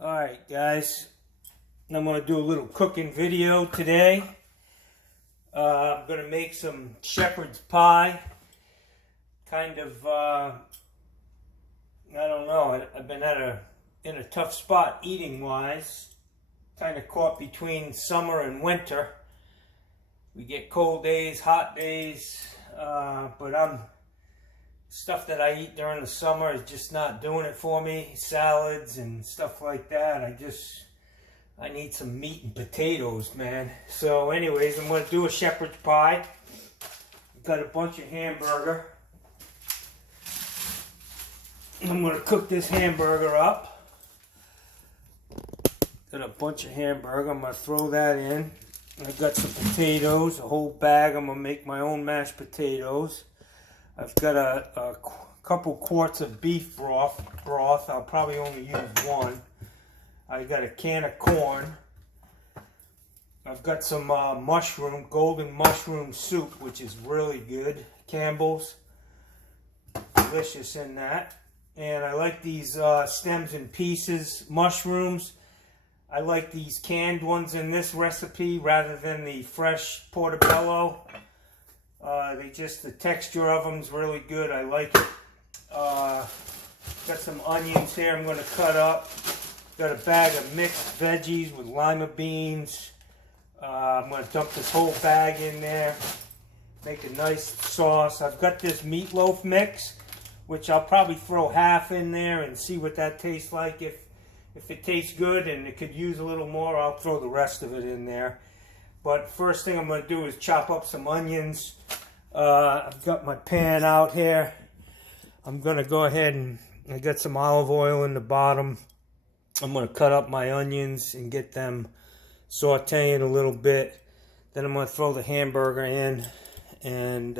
Alright guys, I'm going to do a little cooking video today. I'm going to make some shepherd's pie. Kind of, I don't know, I've been in a tough spot eating wise. Kind of caught between summer and winter. We get cold days, hot days, but stuff that I eat during the summer is just not doing it for me. Salads and stuff like that. I need some meat and potatoes, man. So anyways, I'm going to do a shepherd's pie. Got a bunch of hamburger. I'm going to cook this hamburger up. Got a bunch of hamburger. I'm going to throw that in. I got some potatoes, a whole bag. I'm going to make my own mashed potatoes. I've got a couple quarts of beef broth. I'll probably only use one. I got a can of corn. I've got some golden mushroom soup, which is really good. Campbell's. Delicious in that. And I like these stems and pieces mushrooms. I like these canned ones in this recipe rather than the fresh portobello. The texture of them is really good. I like it. Got some onions here I'm going to cut up. Got a bag of mixed veggies with lima beans. I'm going to dump this whole bag in there. Make a nice sauce. I've got this meatloaf mix, which I'll probably throw half in there and see what that tastes like. If it tastes good and it could use a little more, I'll throw the rest of it in there. But first thing I'm going to do is chop up some onions. I've got my pan out here. I'm going to go ahead and I got some olive oil in the bottom. I'm going to cut up my onions and get them sauteing a little bit. Then I'm going to throw the hamburger in and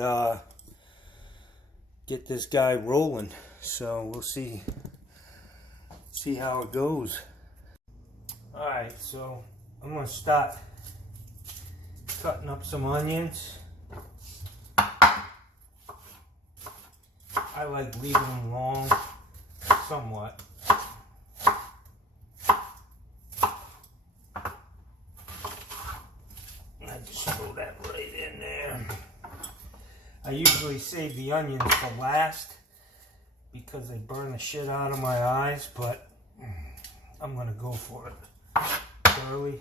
get this guy rolling. So we'll see how it goes. Alright, so I'm going to start cutting up some onions. I like leaving them long, somewhat. I just throw that right in there. I usually save the onions for last because they burn the shit out of my eyes, but I'm gonna go for it early.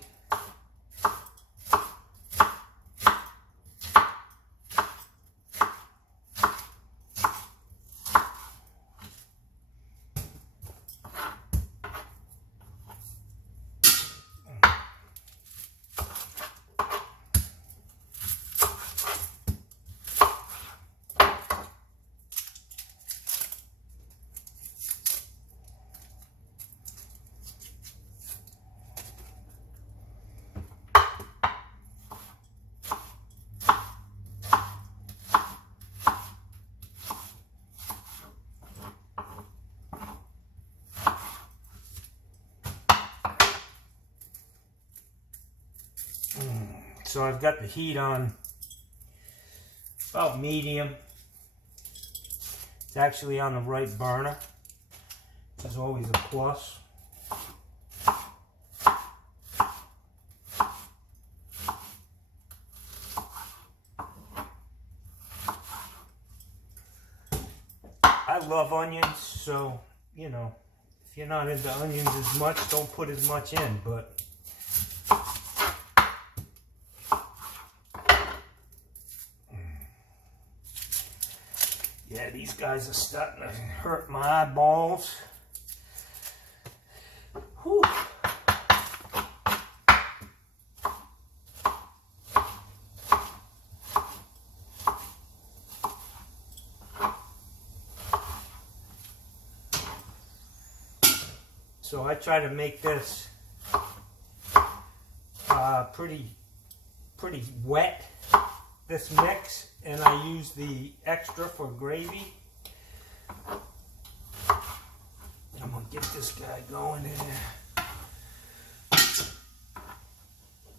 So I've got the heat on about medium. It's actually on the right burner, which is always a plus. I love onions, so, you know, if you're not into onions as much, don't put as much in, but yeah, these guys are starting to hurt my eyeballs. Whew. So I try to make this pretty wet, this mix. And I use the extra for gravy. I'm going to get this guy going here.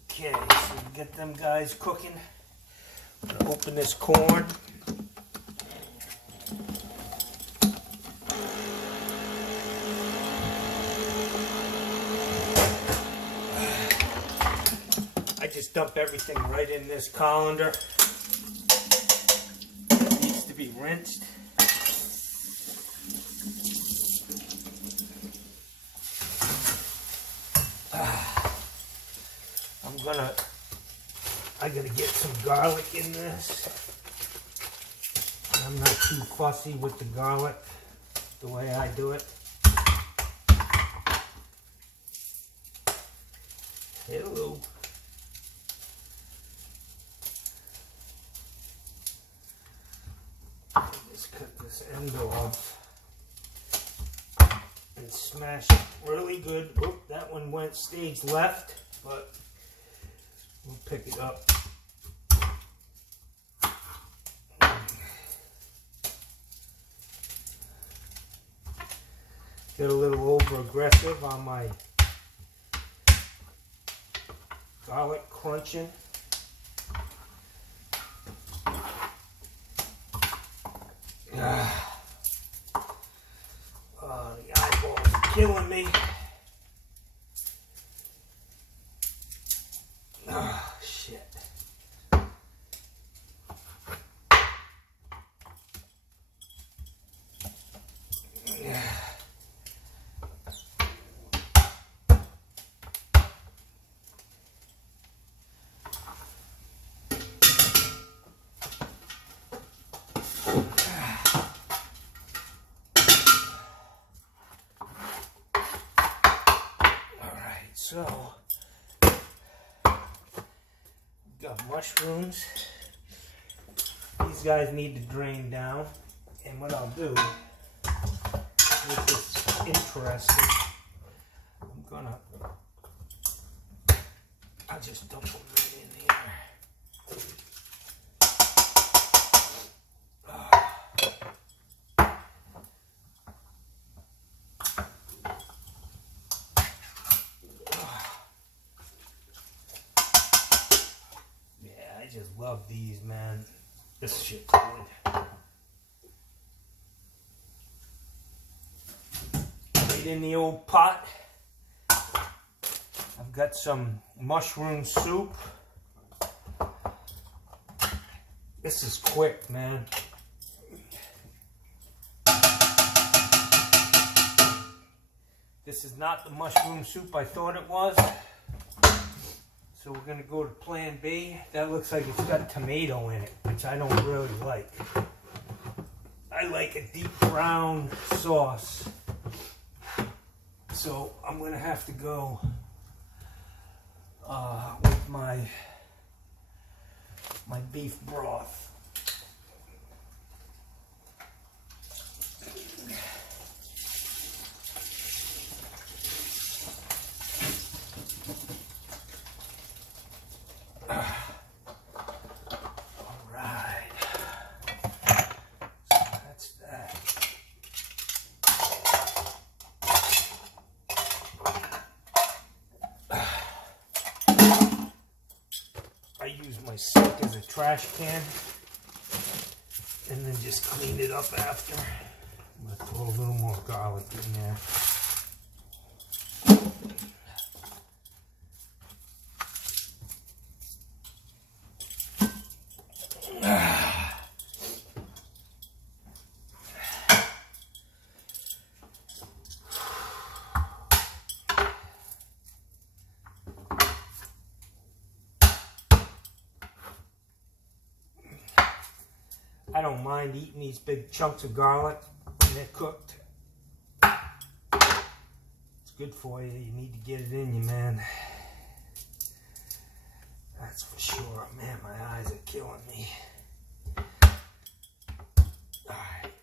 Okay, so we get them guys cooking. I'm going to open this corn. just dump everything right in this colander. It needs to be rinsed. I gotta get some garlic in this. I'm not too fussy with the garlic, the way I do it. Hello. Just cut this end off and smash it really good. Oop, that one went stage left, but we'll pick it up. Get a little over aggressive on my garlic crunching. Oh, the eyeballs are killing me. Oh, shit. So, got mushrooms. These guys need to drain down. And what I'll do, this is interesting, I'll just dump them right in here. I just love these, man. This shit's good. Right in the old pot, I've got some mushroom soup. This is quick, man. This is not the mushroom soup I thought it was. So we're gonna go to plan B. That looks like it's got tomato in it, which I don't really like. I like a deep brown sauce. So I'm gonna have to go with my beef broth. My sink as a trash can and then just clean it up after. I'm going to throw a little more garlic in there. I don't mind eating these big chunks of garlic when they're cooked. It's good for you. You need to get it in you, man. That's for sure. Man, my eyes are killing me. Alright.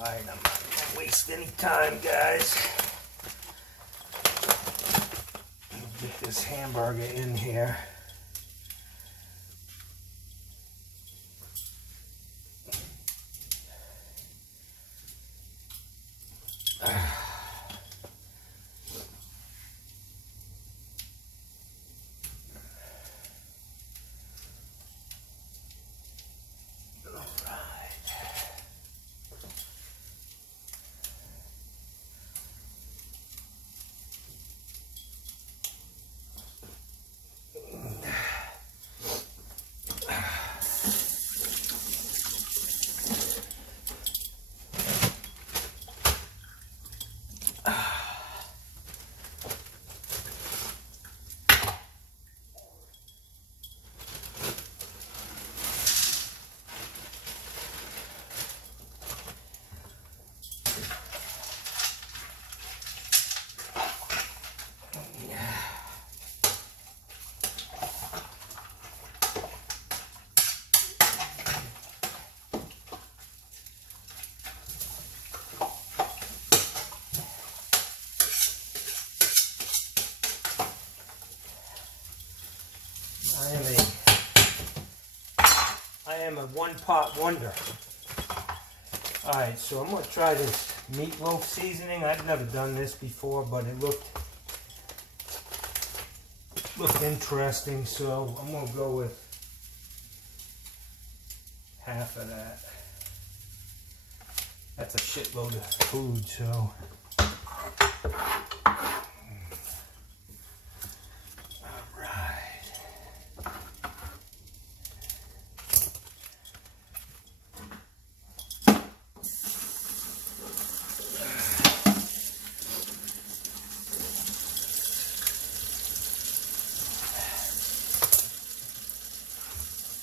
Alright, I'm not going to waste any time, guys. Get this hamburger in here. one-pot wonder. Alright, so I'm going to try this meatloaf seasoning. I've never done this before, but it looked interesting, so I'm going to go with half of that. That's a shitload of food, so...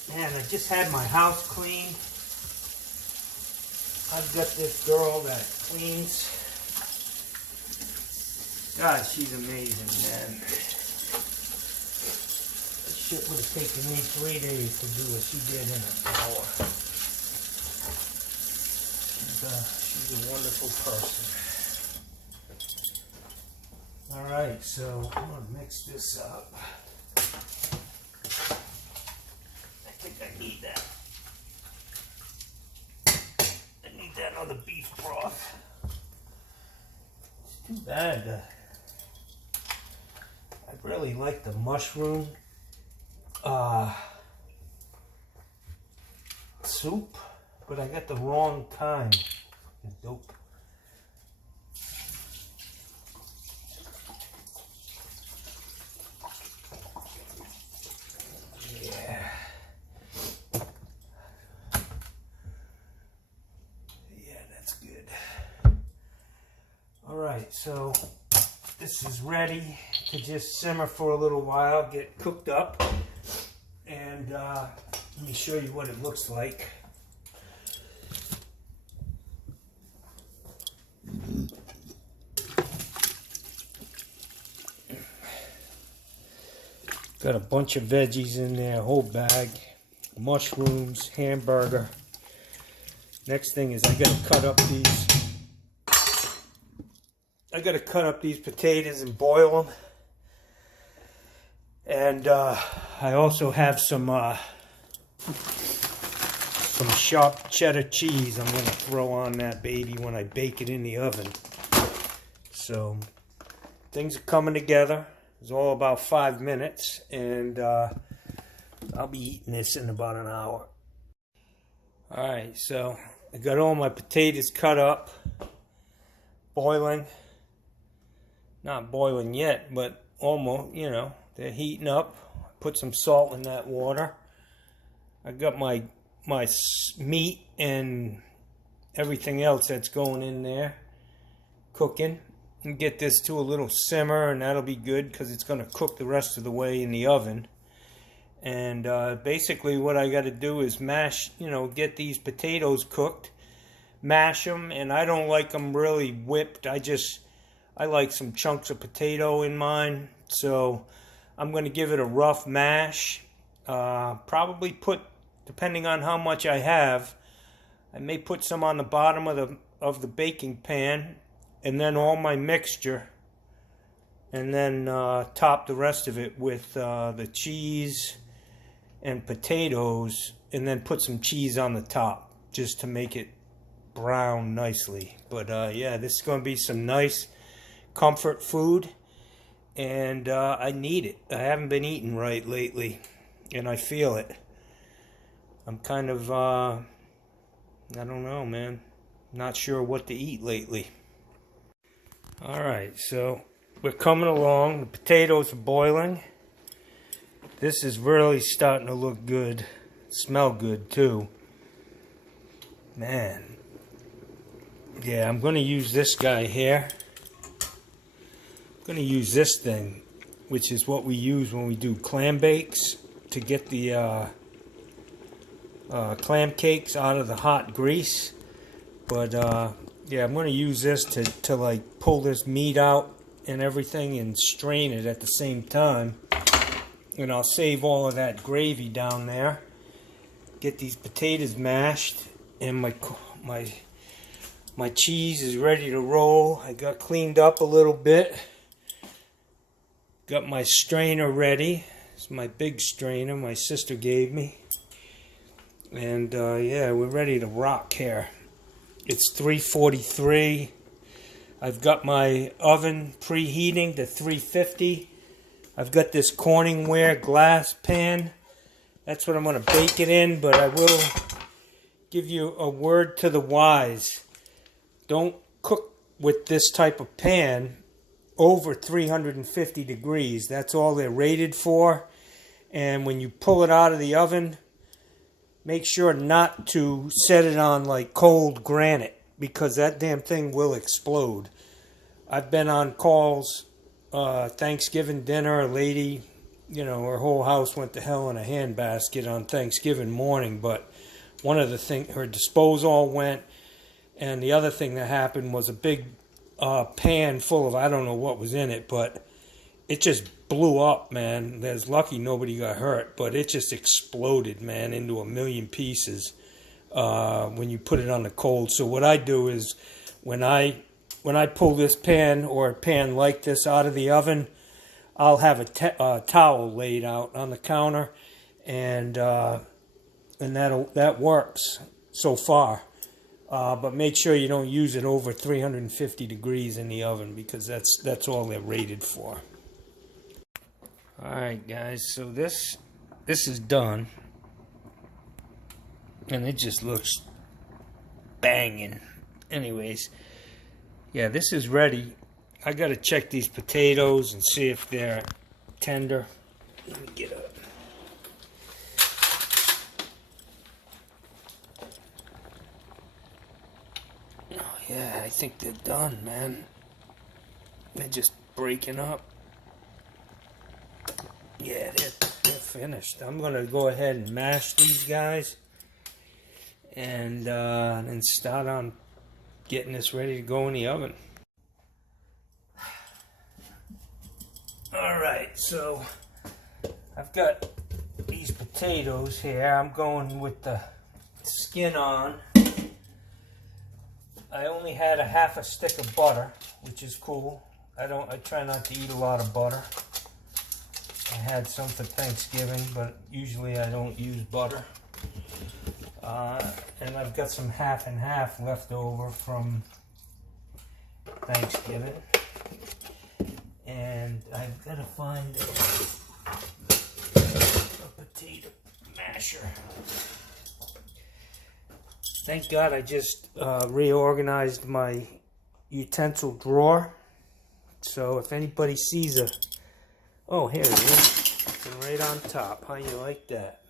Man, I just had my house cleaned. I've got this girl that cleans. God, she's amazing, man. This shit would have taken me 3 days to do what she did in an hour. She's a wonderful person. Alright, so I'm going to mix this up. I need that. I need that other beef broth. It's too bad. I really like the mushroom soup, but I got the wrong kind. Dope. Alright, so this is ready to just simmer for a little while, get cooked up, and let me show you what it looks like. Got a bunch of veggies in there, a whole bag, mushrooms, hamburger. Next thing is I gotta cut up these potatoes and boil them. And I also have some sharp cheddar cheese I'm going to throw on that baby when I bake it in the oven. So things are coming together. It's all about 5 minutes, and I'll be eating this in about an hour. Alright, so I got all my potatoes cut up, boiling. Not boiling yet, but almost, you know, they're heating up. Put some salt in that water. I got my meat and everything else that's going in there cooking. And get this to a little simmer, and that'll be good because it's going to cook the rest of the way in the oven. And basically what I got to do is mash, you know, get these potatoes cooked, mash them, and I don't like them really whipped. I like some chunks of potato in mine, so I'm going to give it a rough mash. Probably put, depending on how much I have, I may put some on the bottom of the baking pan, and then all my mixture, and then top the rest of it with the cheese and potatoes, and then put some cheese on the top just to make it brown nicely. But yeah, this is going to be some nice comfort food, and I need it. I haven't been eating right lately, and I feel it. I'm kind of I don't know, man, not sure what to eat lately. Alright, so we're coming along. The potatoes are boiling. This is really starting to look good. Smell good too. Man. Yeah, I'm going to use this guy here. I'm going to use this thing, which is what we use when we do clam bakes, to get the clam cakes out of the hot grease. But yeah, I'm going to use this to like pull this meat out and everything and strain it at the same time. And I'll save all of that gravy down there. Get these potatoes mashed, and my cheese is ready to roll. I got cleaned up a little bit. Got my strainer ready. It's my big strainer my sister gave me. And yeah, we're ready to rock here. It's 3:43. I've got my oven preheating to 350. I've got this Corningware glass pan. That's what I'm going to bake it in, but I will give you a word to the wise. Don't cook with this type of pan over 350 degrees. That's all they're rated for. And when you pull it out of the oven, make sure not to set it on like cold granite, because that damn thing will explode. I've been on calls, Thanksgiving dinner, a lady, her whole house went to hell in a handbasket on Thanksgiving morning, but one of the things, her disposal went, and the other thing that happened was a big pan full of, I don't know what was in it, but it just blew up, man. There's lucky nobody got hurt, but it just exploded, man, into a million pieces when you put it on the cold. So what I do is when I pull this pan or a pan like this out of the oven, I'll have a towel laid out on the counter, and that works so far. But make sure you don't use it over 350 degrees in the oven, because that's all they're rated for. All right, guys. So this is done, and it just looks banging. Anyways, yeah, this is ready. I gotta check these potatoes and see if they're tender. Let me get up. Oh yeah, I think they're done, man. They're just breaking up. Yeah, they're finished. I'm gonna go ahead and mash these guys, and then start on getting this ready to go in the oven. Alright, so I've got these potatoes here. I'm going with the skin on. I only had a half a stick of butter, which is cool. I try not to eat a lot of butter. I had some for Thanksgiving, but usually I don't use butter. And I've got some half and half left over from Thanksgiving. And I've got to find a potato masher. Thank God I just reorganized my utensil drawer. So if anybody sees a... Oh, here it is. It's right on top. How you like that?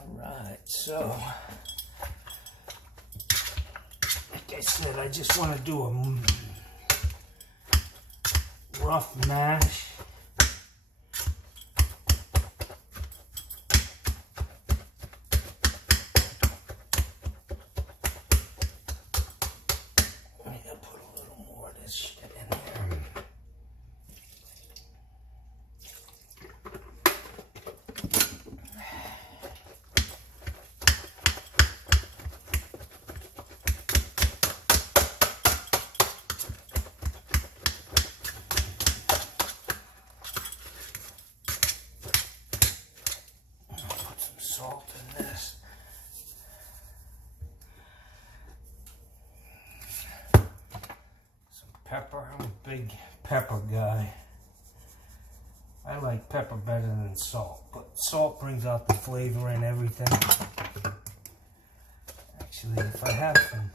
Alright, so... Like I said, I just want to do a rough mash. I gotta put a little more of this shit in there. Salt in this. Some pepper. I'm a big pepper guy. I like pepper better than salt, but salt brings out the flavor and everything. Actually, if I have some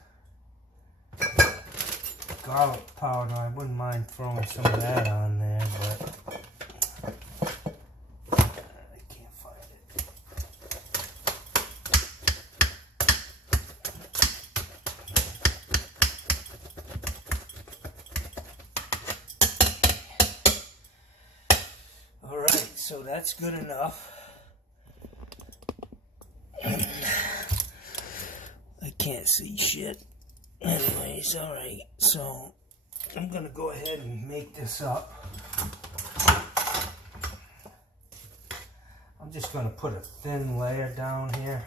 garlic powder, I wouldn't mind throwing some of that on there, but so that's good enough. I can't see shit. Anyways, alright, so I'm gonna go ahead and make this up. I'm just gonna put a thin layer down here.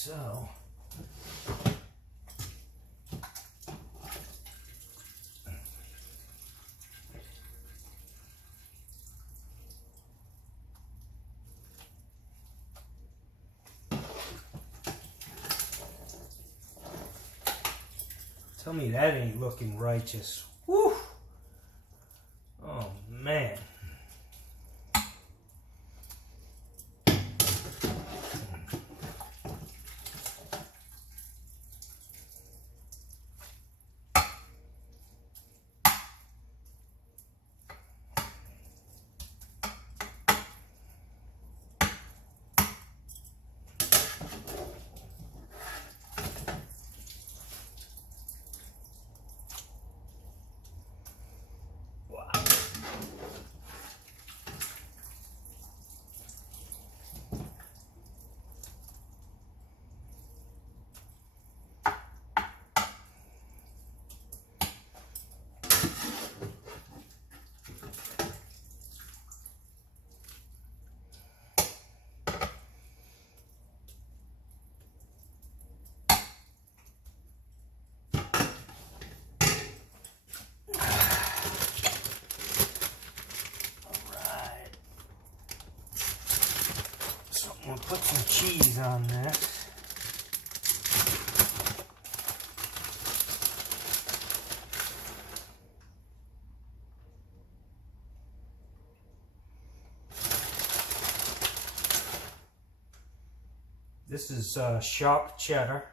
so. Tell me that ain't looking righteous. Woo! Oh, man. We'll put some cheese on this. This is sharp cheddar.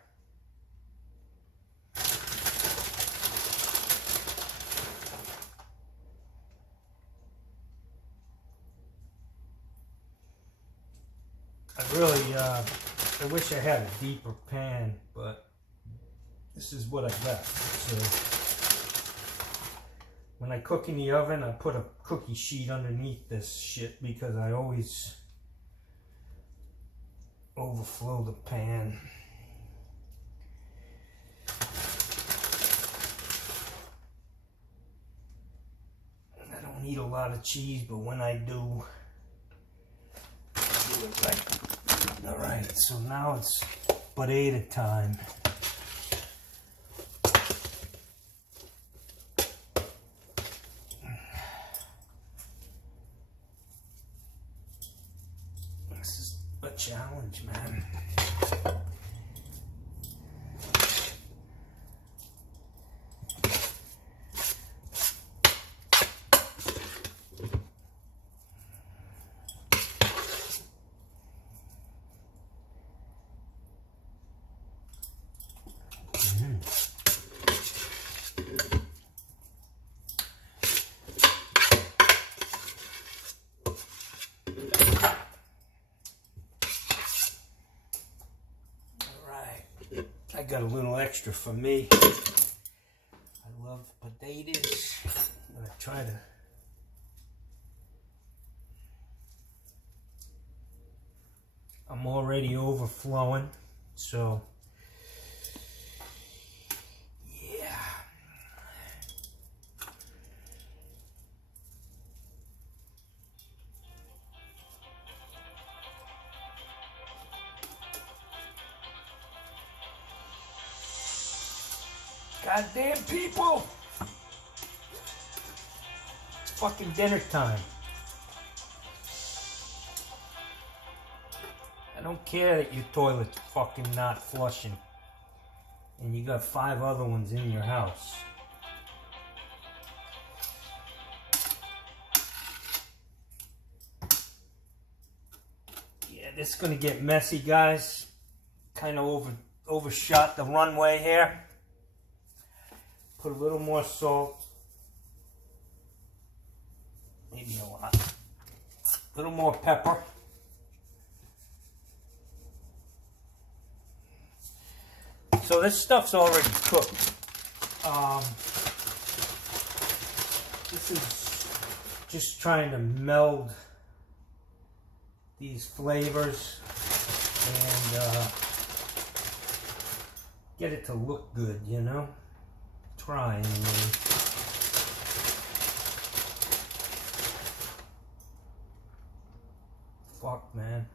I wish I had a deeper pan, but this is what I got. So when I cook in the oven, I put a cookie sheet underneath this shit because I always overflow the pan. I don't eat a lot of cheese, but when I do, I do it right. Alright, so now it's potato time. This is a challenge, man. I got a little extra for me. I love potatoes. I'm gonna try to. I'm already overflowing, so yeah. Goddamn people! It's fucking dinner time. I don't care that your toilet's fucking not flushing and you got 5 other ones in your house. Yeah, this is gonna get messy, guys. Kind of overshot the runway here. Put a little more salt. Maybe a lot. A little more pepper. So this stuff's already cooked. This is just trying to meld these flavors and get it to look good, you know? Try anyway. Fuck, man.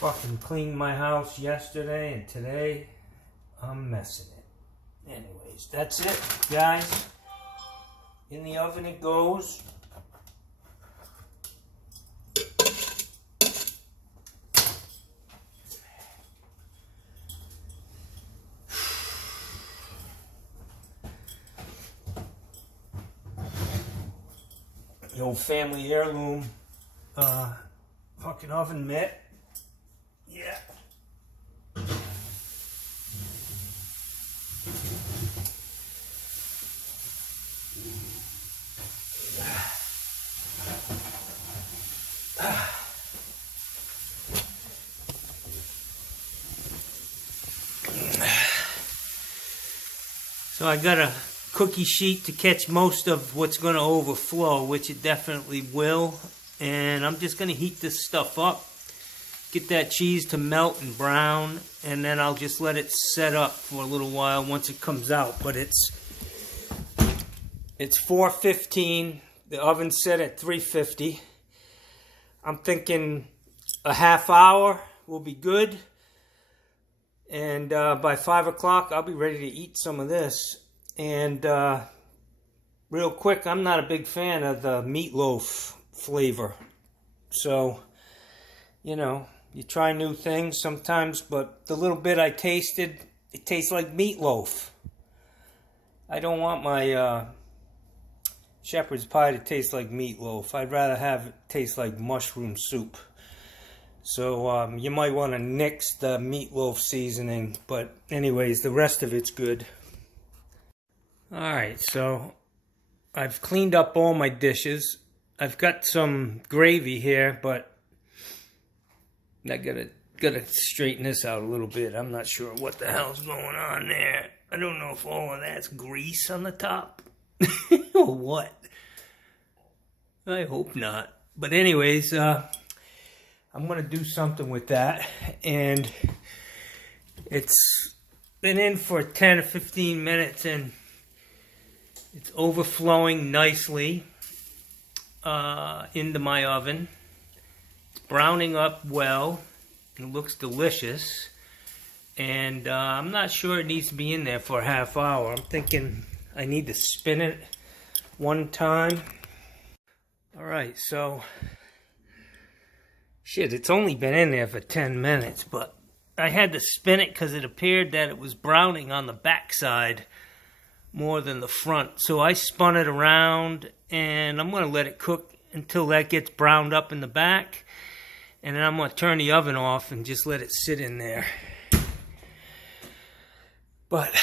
Fucking cleaned my house yesterday, and today I'm messing it. Anyways, that's it, guys. In the oven it goes. The old family heirloom fucking oven mitt. Yeah. So I got a cookie sheet to catch most of what's going to overflow, which it definitely will. And I'm just going to heat this stuff up, get that cheese to melt and brown, and then I'll just let it set up for a little while once it comes out. But it's 4:15. The oven's set at 350. I'm thinking a half hour will be good. And by 5 o'clock, I'll be ready to eat some of this. And real quick, I'm not a big fan of the meatloaf flavor. So, you know, you try new things sometimes, but the little bit I tasted, it tastes like meatloaf. I don't want my shepherd's pie to taste like meatloaf. I'd rather have it taste like mushroom soup. So you might want to nix the meatloaf seasoning, but anyways, the rest of it's good. Alright, so I've cleaned up all my dishes. I've got some gravy here, but I gotta straighten this out a little bit. I'm not sure what the hell's going on there. I don't know if all of that's grease on the top or what. I hope not. But anyways, I'm going to do something with that, and it's been in for 10 or 15 minutes, and it's overflowing nicely into my oven. It's browning up well. It looks delicious, and I'm not sure it needs to be in there for a half hour. I'm thinking I need to spin it one time. Alright, so shit, it's only been in there for 10 minutes, but I had to spin it because it appeared that it was browning on the backside more than the front. So I spun it around, and I'm going to let it cook until that gets browned up in the back. And then I'm going to turn the oven off and just let it sit in there. But,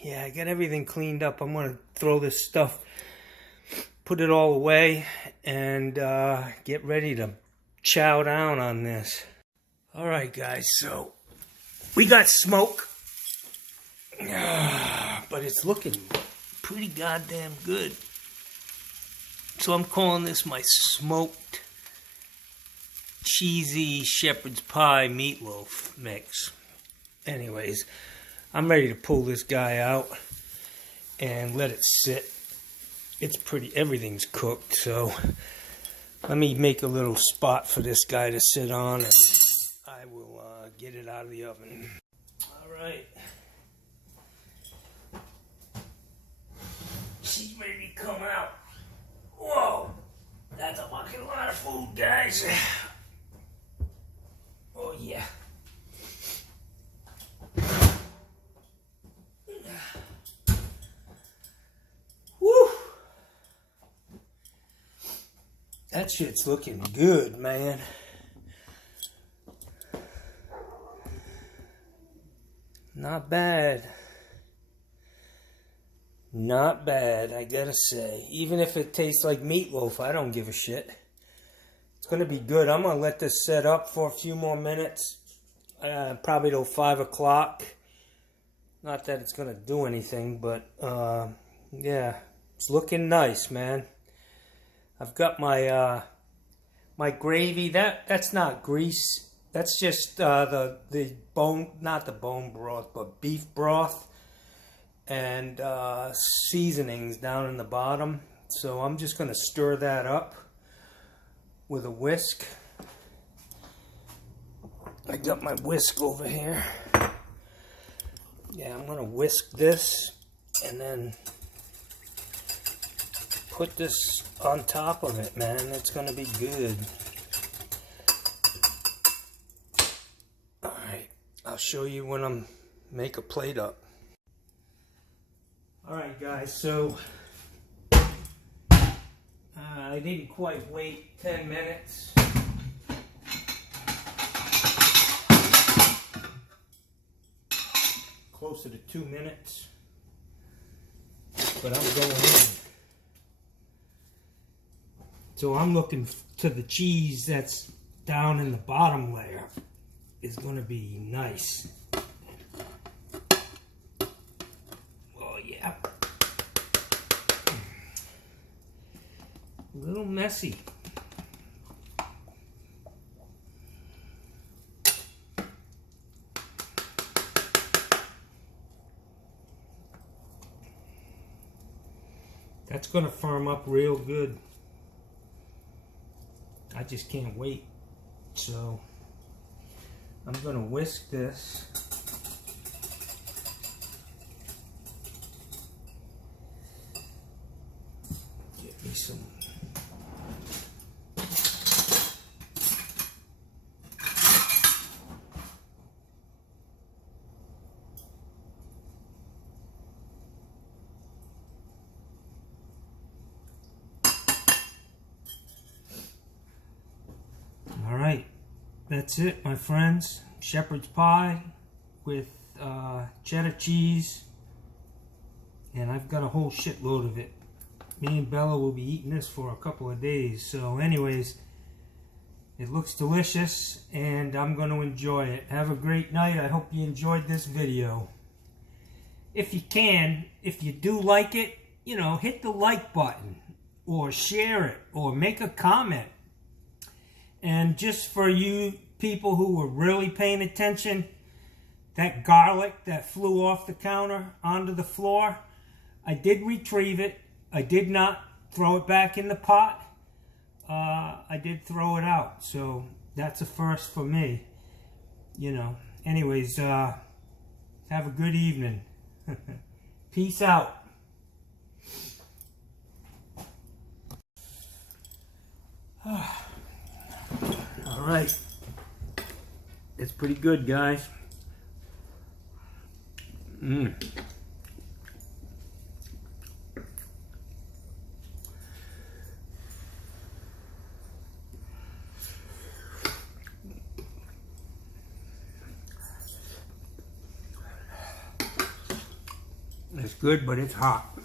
yeah, I got everything cleaned up. I'm going to throw this stuff, put it all away, and get ready to chow down on this. Alright guys, so we got smoke, but it's looking pretty goddamn good. So I'm calling this my smoked cheesy shepherd's pie meatloaf mix. Anyways, I'm ready to pull this guy out and let it sit. It's pretty, everything's cooked, so let me make a little spot for this guy to sit on, and I will get it out of the oven. Alright. She's ready to come out. Whoa! That's a fucking lot of food, guys. Oh, yeah. Woo! That shit's looking good, man. Not bad. Not bad, I gotta say. Even if it tastes like meatloaf, I don't give a shit. It's gonna be good. I'm gonna let this set up for a few more minutes. Probably till 5 o'clock. Not that it's gonna do anything, but yeah, it's looking nice, man. I've got my my gravy. That's not grease. That's just the bone, not the bone broth, but beef broth and seasonings down in the bottom. So I'm just gonna stir that up with a whisk. I got my whisk over here. Yeah, I'm gonna whisk this and then put this on top of it, man. It's gonna be good. Alright, I'll show you when I'm make a plate up. Alright guys, so I didn't quite wait 10 minutes. Closer to 2 minutes. But I'm going in. So I'm looking to the cheese that's down in the bottom layer is going to be nice. Oh yeah. A little messy. That's going to firm up real good. I just can't wait. So I'm going to whisk this. Get me some. Alright, that's it, my friends. Shepherd's pie with cheddar cheese, and I've got a whole shitload of it. Me and Bella will be eating this for a couple of days. So anyways, it looks delicious and I'm going to enjoy it. Have a great night. I hope you enjoyed this video. If you can, if you do like it, you know, hit the like button or share it or make a comment. And just for you people who were really paying attention, that garlic that flew off the counter onto the floor, I did retrieve it. I did not throw it back in the pot. I did throw it out. So that's a first for me. You know. Anyways, have a good evening. Peace out. Alright, it's pretty good, guys. It's good, but it's hot.